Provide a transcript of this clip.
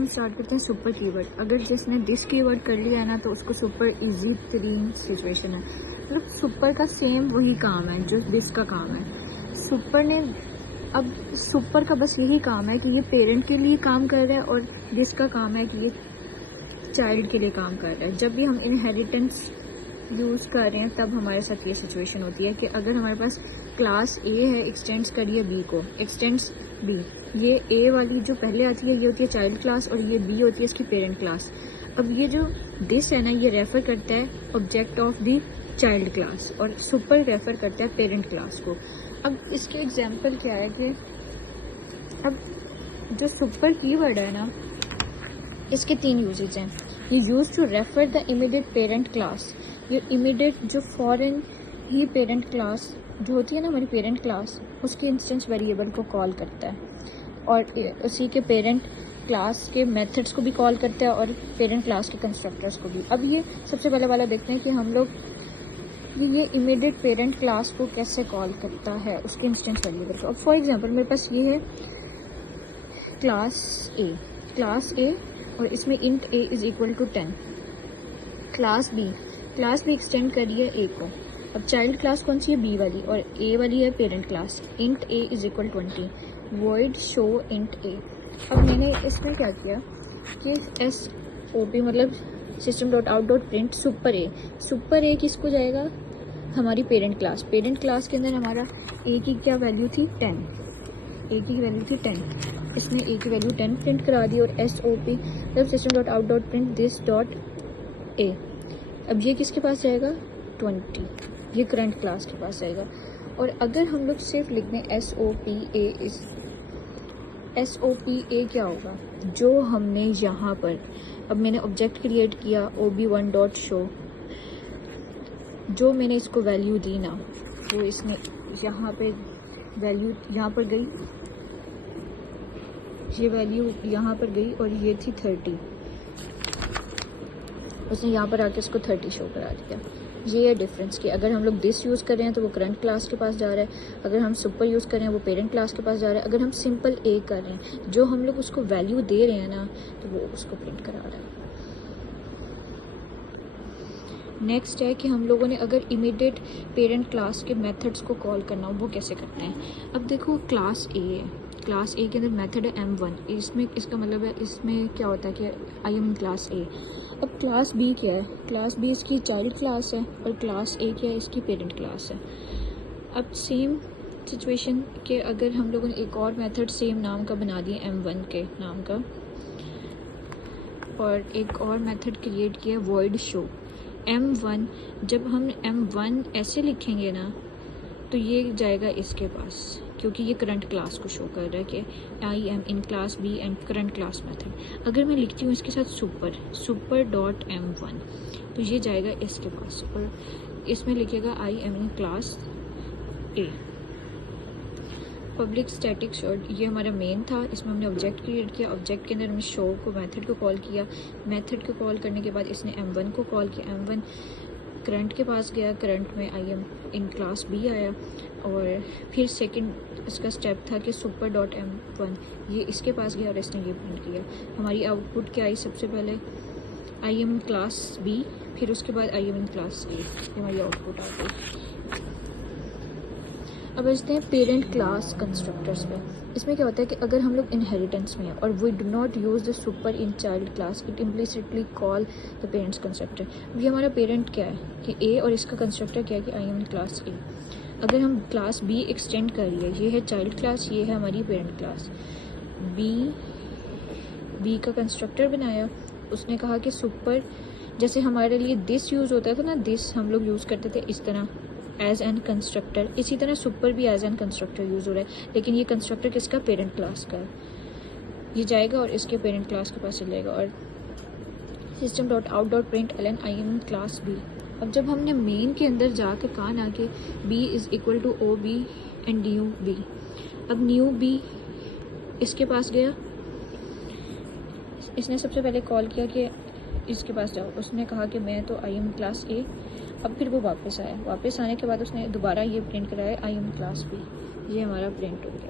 हम स्टार्ट करते हैं सुपर कीवर्ड। अगर जिसने दिस कीवर्ड कर लिया है ना तो उसको सुपर इजी तरीन सिचुएशन है। मतलब सुपर का सेम वही काम है जो दिस का काम है। सुपर ने अब सुपर का बस यही काम है कि ये पेरेंट के लिए काम कर रहा है और दिस का काम है कि ये चाइल्ड के लिए काम कर रहा है। जब भी हम इनहेरिटेंस यूज़ कर रहे हैं तब हमारे साथ ये सिचुएशन होती है कि अगर हमारे पास क्लास ए है, एक्सटेंड्स करिए बी को, एक्सटेंड्स बी, ये ए वाली जो पहले आती है ये होती है चाइल्ड क्लास और ये बी होती है इसकी पेरेंट क्लास। अब ये जो दिस है ना ये रेफ़र करता है object of the child class और सुपर रेफ़र करता है पेरेंट क्लास को। अब इसके एग्जांपल क्या है कि अब जो सुपर कीवर्ड है ना इसके 3 यूजेज हैं। ये use to refer the immediate parent class, ये इमीडिएट जो फॉरेन ही पेरेंट क्लास जो होती है ना हमारी पेरेंट क्लास उसकी इंस्टेंस वेरिएबल को कॉल करता है और उसी के पेरेंट क्लास के मेथड्स को भी कॉल करता है और पेरेंट क्लास के कंस्ट्रक्टर्स को भी। अब ये सबसे पहले वाला देखते हैं कि हम लोग ये इमीडिएट पेरेंट क्लास को कैसे कॉल करता है उसके इंस्टेंस वेरिएबल को। अब फॉर एग्जांपल मेरे पास ये है क्लास ए और इसमें int A is equal to 10। Class B extend करिए ए को। अब चाइल्ड क्लास कौन सी है, बी वाली, और ए वाली है parent class. Int A is equal 20, void show int A. अब मैंने इसमें क्या किया कि SOP मतलब system dot out dot print super A किसको जाएगा, हमारी पेरेंट क्लास के अंदर हमारा ए की क्या वैल्यू थी 10, ए की वैल्यू थी 10, इसने ए की वैल्यू 10 प्रिंट करा दी और SOP मतलब system dot out dot print this dot A. अब ये किसके पास जाएगा 20, ये करंट क्लास के पास जाएगा। और अगर हम लोग सिर्फ लिख दें SOP A क्या होगा, जो हमने यहाँ पर अब मैंने ऑब्जेक्ट क्रिएट किया OB1 डॉट शो, जो मैंने इसको वैल्यू दी ना वो इसने यहाँ पे वैल्यू यहाँ पर गई, ये वैल्यू यहाँ पर गई और ये थी 30, उसने यहाँ पर आके इसको 30 शो करा दिया। ये है डिफरेंस कि अगर हम लोग दिस यूज़ कर रहे हैं तो वो करंट क्लास के पास जा रहा है, अगर हम सुपर यूज़ कर रहे हैं वो पेरेंट क्लास के पास जा रहा है, अगर हम सिंपल ए कर रहे हैं जो हम लोग उसको वैल्यू दे रहे हैं ना तो वो उसको प्रिंट करा रहा है। नेक्स्ट है कि हम लोगों ने अगर इमीडिएट पेरेंट क्लास के मेथड्स को कॉल करना हो वो कैसे करते हैं। अब देखो क्लास ए है, क्लास ए के अंदर मेथड है M1, इसमें इसका मतलब है इसमें क्या होता है कि आई एम इन क्लास ए। अब क्लास बी क्या है, क्लास बी इसकी चाइल्ड क्लास है और क्लास ए क्या है, इसकी पेरेंट क्लास है। अब सेम सिचुएशन के अगर हम लोगों ने एक और मेथड सेम नाम का बना दिया M1 के नाम का और एक और मेथड क्रिएट किया वॉइड शो M1, जब हम M1 ऐसे लिखेंगे ना तो ये जाएगा इसके पास क्योंकि ये करंट क्लास को शो कर रहा है कि I am in class B and current class method. अगर मैं लिखती हूँ इसके साथ सुपर डॉट M1 तो ये जाएगा इसके पास और इसमें लिखेगा आई am in class A. Public static short ये हमारा मेन था, इसमें हमने ऑब्जेक्ट क्रिएट किया, ऑब्जेक्ट के अंदर हमने शो को मेथड को कॉल किया, मेथड को कॉल करने के बाद इसने M1 को कॉल किया, M1 करंट के पास गया, करंट में I am in class B आया और फिर सेकंड इसका स्टेप था कि सुपर डॉट M1 ये इसके पास गया और इसने ये प्रिंट किया। हमारी आउटपुट क्या आई, सबसे पहले I am in class B, फिर उसके बाद आई एम इन क्लास ए, ये हमारी आउटपुट आ गई। अब बचते हैं पेरेंट क्लास कंस्ट्रक्टर्स पे। इसमें क्या होता है कि अगर हम लोग इनहेरिटेंस में हैं और we do not use the super in child class, it implicitly call the parents constructor. ये हमारा पेरेंट क्या है कि ए और इसका कंस्ट्रक्टर क्या है कि आई एम इन क्लास ए। अगर हम क्लास बी एक्सटेंड करिए, ये है चाइल्ड क्लास, ये है हमारी पेरेंट क्लास। बी का कंस्ट्रक्टर बनाया, उसने कहा कि सुपर, जैसे हमारे लिए दिस यूज़ होता था ना, दिस हम लोग यूज़ करते थे इस तरह एज एन कंस्ट्रक्टर, इसी तरह सुपर भी एज एन कंस्ट्रक्टर यूज़ हो रहा है, लेकिन ये कंस्ट्रक्टर किसका, पेरेंट क्लास का। ये जाएगा और इसके पेरेंट क्लास के पास चल जाएगा और system dot out dot print l n I am in class B. अब जब हमने मेन के अंदर जाकर कहा ना कि b is equal to o b and new B, अब न्यू बी इसके पास गया, इसने सबसे पहले कॉल किया कि इसके पास जाओ, उसने कहा कि मैं तो आई एम क्लास ए। अब फिर वो वापस आया, वापस आने के बाद उसने दोबारा ये प्रिंट कराया आई एम क्लास बी, ये हमारा प्रिंट हो गया।